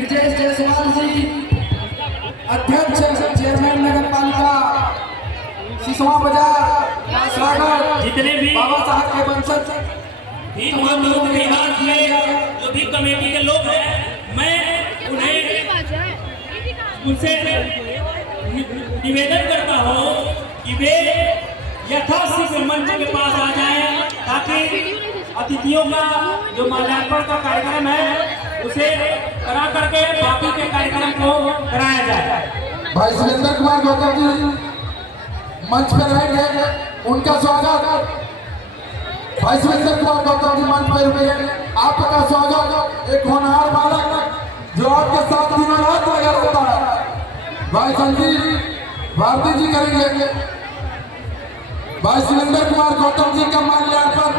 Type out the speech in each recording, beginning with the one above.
ब्रिजेश जायसवाल जी, अध्यक्ष चेयरमैन नगर पालिका सिसवा बाजार, स्वागत। जितने भी बाबा साहब के वंशज भी लोग बिहार में जो भी कमेटी के लोग हैं, मैं उनसे निवेदन करता हूँ कि वे यथाशीघ्र मंच के पास आ जाएं, ताकि अतिथियों का जो माल्यार्पण का कार्यक्रम है उसे करा करके बाकी के कार्यक्रम को कराया जाए। भाई सुरेंद्र कुमार गौतम जी मंच पर रहेंगे, उनका स्वागत। भाई सुरेंद्र कुमार गौतम जी मंच पर रुकेंगे, आपका स्वागत। एक होनहार बालक जो आपके साथ दिनों रात लगा रहता है, भाई संजीव भारती जी करेंगे। भाई सुरेंद्र कुमार गौतम जी का माल्यार्पण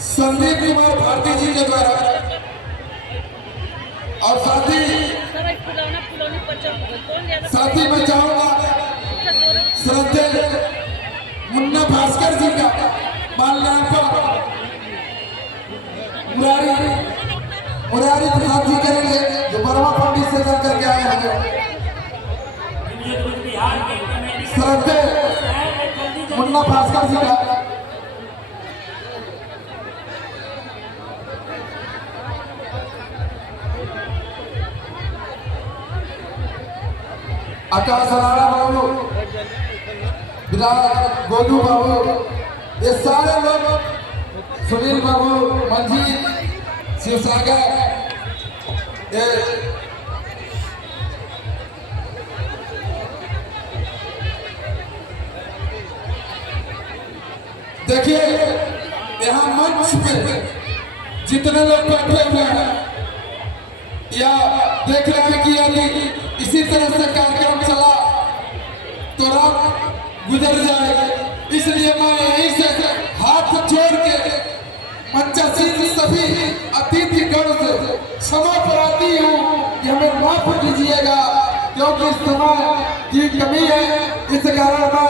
संदीप कुमार भारती जी के द्वारा, और साथी मैं चाहूंगा श्रद्धेय मुन्ना भास्कर जी का माल्यार्पण मुरारी प्रसाद जी करेंगे, जो बर्मा पंडित से कर करके आए हैं। श्रद्धेय मुन्ना भास्कर जी का आकाश अराड़ा बाबू, विराट गोलू बाबू, ये सारे लोग, सुनील बाबू, मंजीत, शिवसागर, देखिए यहाँ मंच पे जितने लोग बैठे हुए हैं या देख रहे हैं कि यदि इसी तरह से कार्यक्रम चला तो रात गुजर जाएगी, इसलिए मैं यहीं से हाथ जोड़ के मंचासीन सभी अतिथिगण से क्षमा प्रार्थी हूँ कि हमें माफ कीजिएगा, क्योंकि समय की कमी है। इस कारण मैं